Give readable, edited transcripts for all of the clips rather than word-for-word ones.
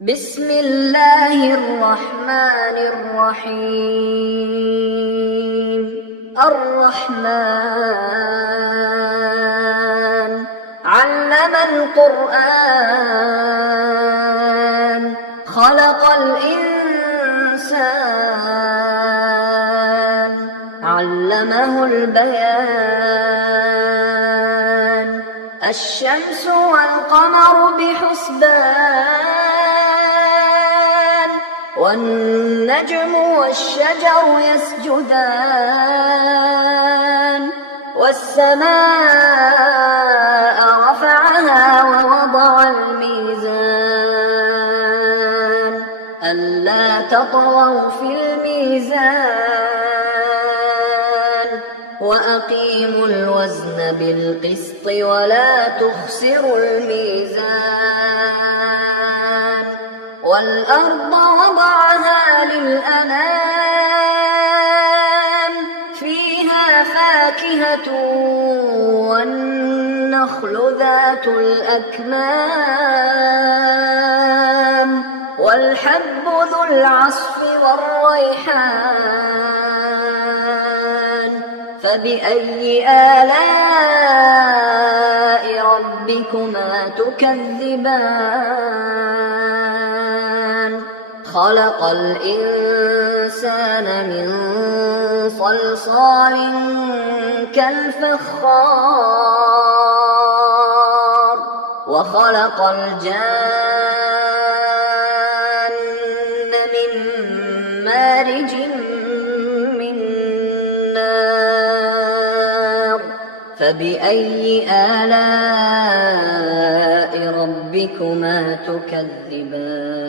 بسم الله الرحمن الرحيم. الرحمن علم القرآن خلق الإنسان علمه البيان. الشمس والقمر بحسبان والنجم والشجر يسجدان. والسماء رفعها ووضع الميزان ألا تطغوا في الميزان وأقيموا الوزن بالقسط ولا تخسروا الميزان. والأرض وضعها للأنام فيها فاكهة والنخل ذات الأكمام والحب ذو العصف والريحان. فبأي آلاء ربكما تكذبان؟ خلق الإنسان من صلصال كالفخار وخلق الجان من مارج من نار. فبأي آلاء ربكما تكذبان؟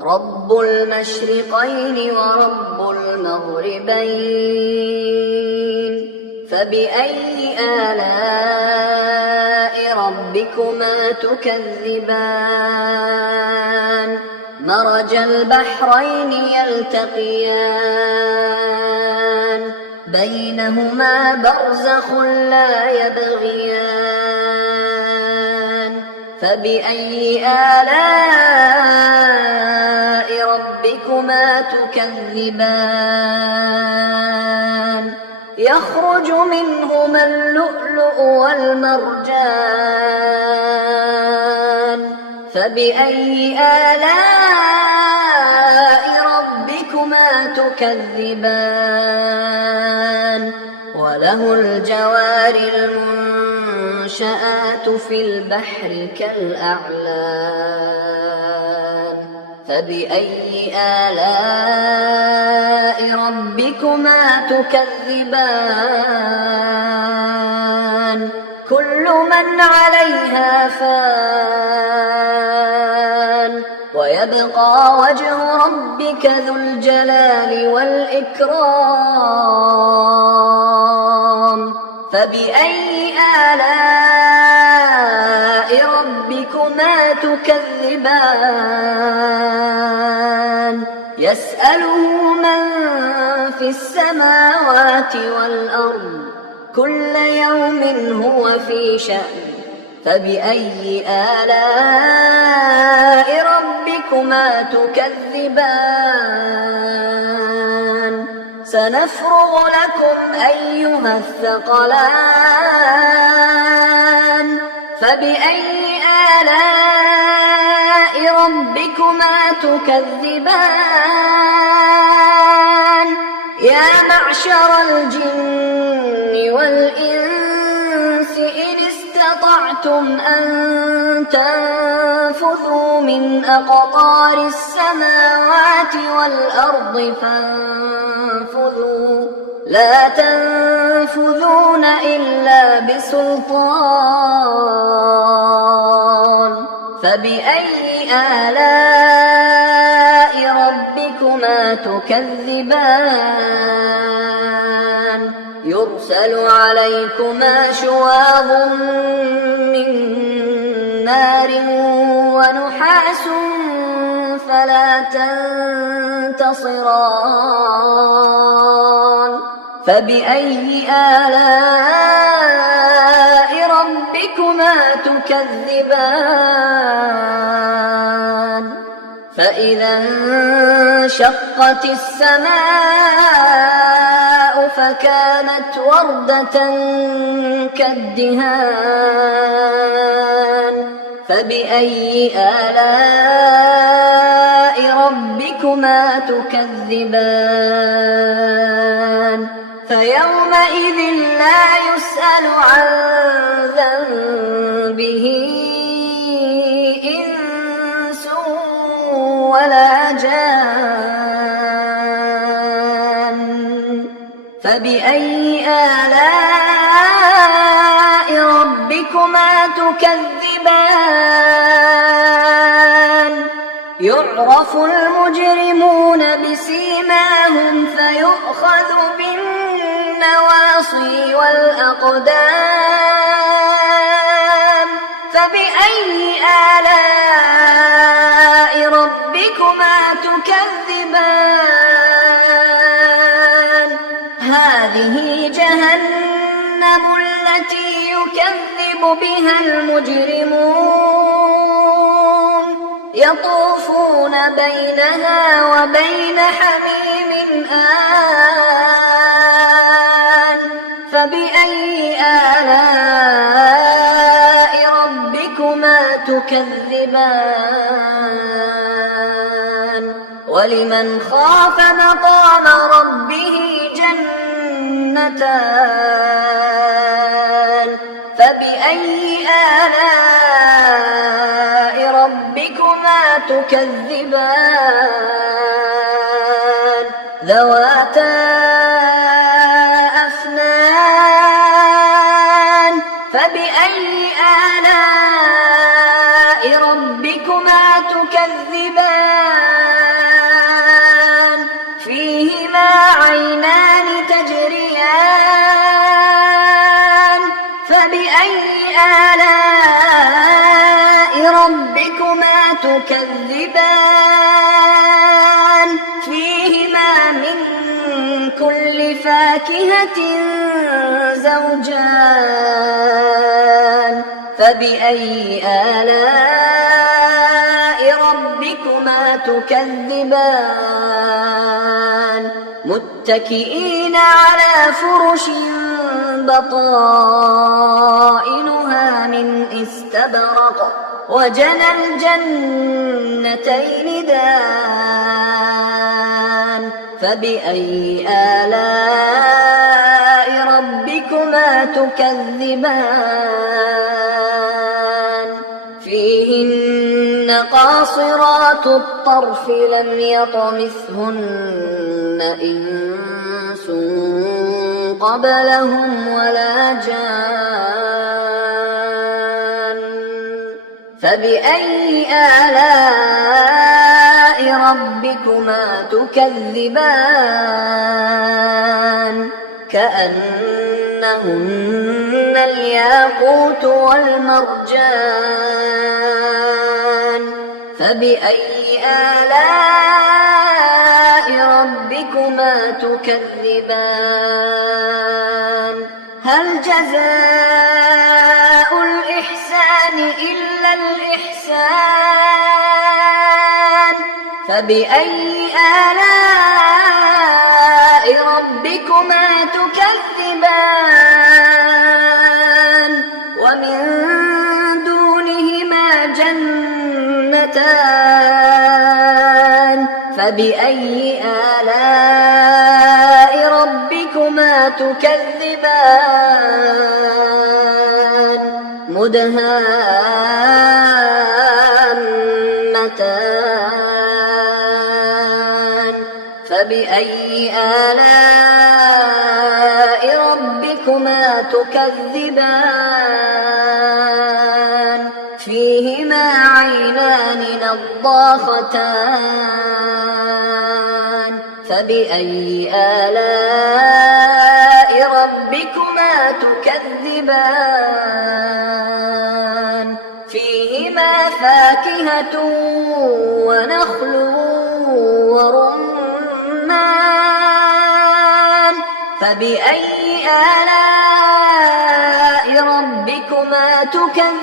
رب المشرقين ورب المغربين. فبأي آلاء ربكما تكذبان؟ مرج البحرين يلتقيان بينهما برزخ لا يبغيان. فبأي آلاء ربكما تكذبان؟ يخرج منهما اللؤلؤ والمرجان. فبأي آلاء ربكما تكذبان؟ وله الجوار المنشآت في البحر كالأعلام. فبأي آلاء ربكما تكذبان؟ كل من عليها فان ويبقى وجه ربك ذو الجلال والإكرام. فبأي آلاء ربكما تكذبان؟ يسأله من في السماوات والأرض كل يوم هو في شأن. فبأي آلاء ربكما تكذبان؟ سنفرغ لكم أيها الثقلان. فبأي آلاء ربكما تكذبان؟ يا معشر الجن والإنس إن استطعتم أن تنفذوا من أقطار السماوات والأرض فانفذوا لا تنفذون إلا بسلطان. فبأي آلاء ربكما تكذبان؟ يرسل عليكما شواظ من نار ونحاس فلا تنتصران. فبأي آلاء ربكما تكذبان؟ فإذا انشقت السماء فكانت وردة كالدهان فبأي آلاء ربكما تكذبان فيومئذ لا يسأل عن ذنبه إنس ولا جان فبأي آلاء ربكما تكذبان يعرف المجرمون بسيماهم فيؤخذ بالنواصي والأقدام فبأي آلاء ربكما تكذبان هذه جهنم التي يكذب بها المجرمون يطوفون بينها وبين حميم آن فبأي آلاء ربكما تكذبان ولمن خاف مقام ربه جنتان فبأي آلاء ربكما تكذبان ذواتا أفنان فبأي آلاء ربكما تكذبان فيهما عينان تجريان فبأي آلاء ربكما تكذبان فيهما من كل فاكهة زوجان فبأي آلاء ربكما تكذبان متكئين على فرش بطائنها من استبرق وجنى الجنتين دان فبأي آلاء ربكما تكذبان فيهن قاصرات الطرف لم يطمثهن إنس قبلهم ولا جان فبأي آلاء ربكما تكذبان كأنهن الياقوت والمرجان فبأي آلاء ربكما تكذبان هل جزاء الإحسان إلا الإحسان فبأي آلاء ربكما تكذبان ومن دونهما جنتان فبأي آلاء ربكما تكذبان مدهامتان فبأي آلاء ربكما تكذبان فيهما عينان نضاختان فبأي آلاء ربكما تكذبان فيهما فاكهة ونخل ورمان فبأي آلاء ربكما تكذبان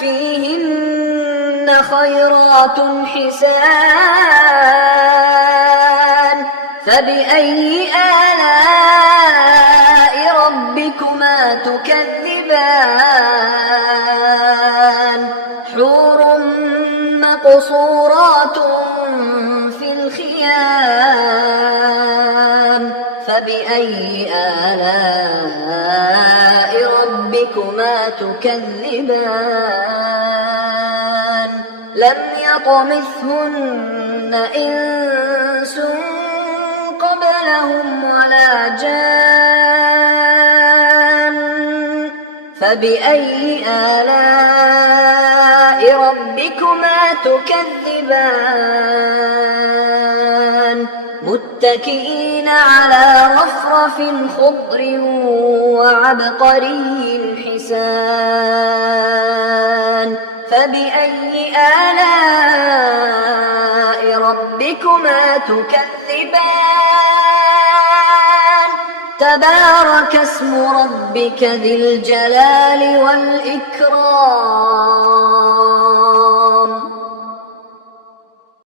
فيهن خيرات حسان فبأي آلاء ربكما تكذبان حور مقصورات في الخيام فبأي آلاء ربكما تكذبان لم يطمثهن إنس قبلهم ولا جان فبأي آلاء ربكما تكذبان متكئين على رفرف خضر وعبقري حسان فبأي آلاء ربكما تكذبان تبارك اسم ربك ذي الجلال والإكرام